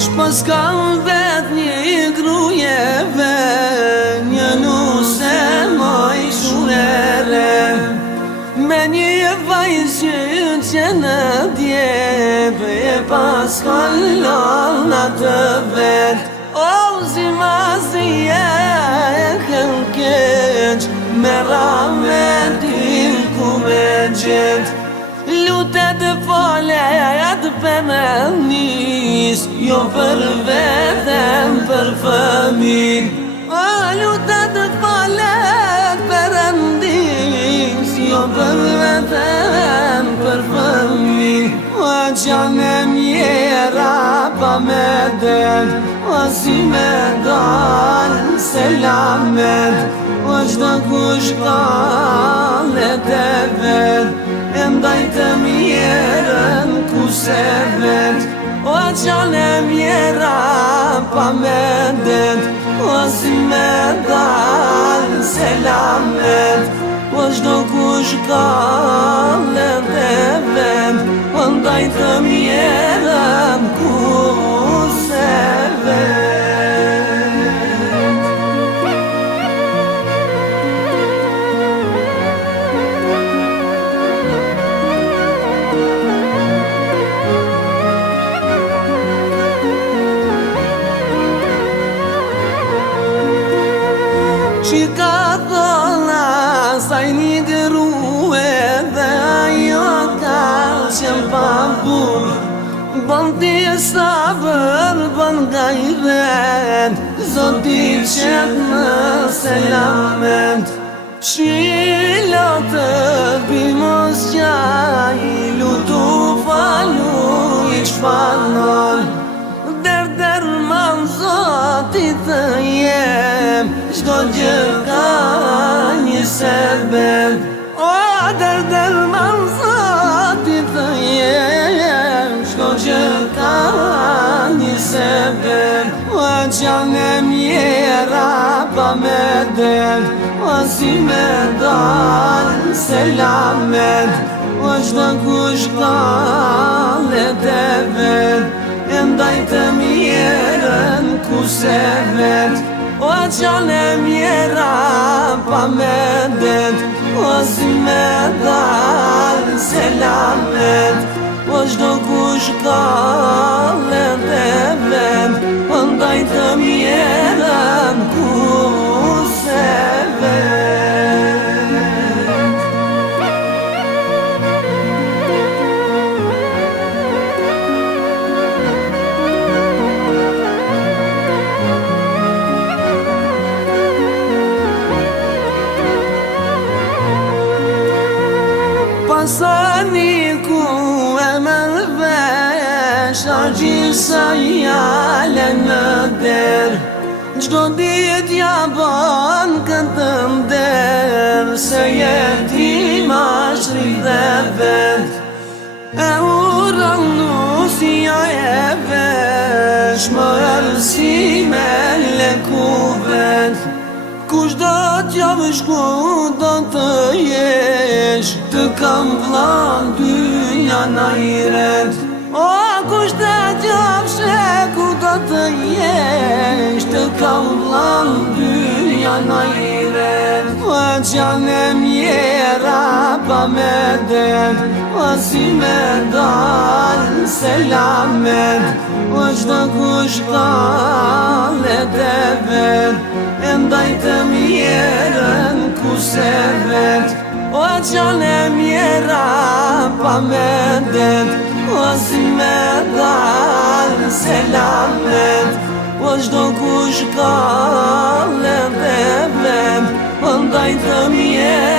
Shpas kam vet një grujeve, një nuse moj shurere, me një vajzë që në djebe, e pas kalona të vet. O zimazije e kënkeq, me rametin ku me gjet. Lutet e falet për nis, jo për vetëm për fëmin. O lutet e falet për nis, jo për vetëm për fëmin. O qanë mjera pa me del, o si me dal selamet. O qdo kush kalet e vet, e ndaj të mjerën ku se vet. O qanë mjera pa me det, o si me dal selamet. O qdo kush kalet e vet, o ndaj të mjerën ku se vet. Që ka thola saj një grue, dhe ajo ka qenë pa burë. Bën ti sabër, bën gajret, Zoti qet në selamet. Shilo të bimos qaj, lutu falu i qfanol. Der man Zoti të jem, qdo gjë ka një sebeb. O der man Zoti të jem, qdo gjë ka një sebeb. O qanë mjera pa me del, o si me dal selamet. O qdo kush kalet e vet, e ndaj të mjerën ku se vet. O qanë mjera pa me det, o si me dal selamet. O qdo kush kalet e vet, o ndaj të mjerën ku se vet. Pasani ku e me vesh, a gjithsa jale në der. Qdo dit ja ban këtë nder, se jetim ashri dhe vet. E uran nusja e vesh, më rësi me leku vet. Kush do t'javësh ku do të jesh, të kam vlan dynja na i ret. O kush do t'javësh ku do të jesh, të kam vlan dynja na i ret. O qanë mjera pa me det, o si me dal selamet. O qdo kush kalet e vet, e ndaj të mjerën ku se vet. O qanë mjera pa me det, o si me dal selamet. O qdo kush kalet e vet, o ndaj të mjerën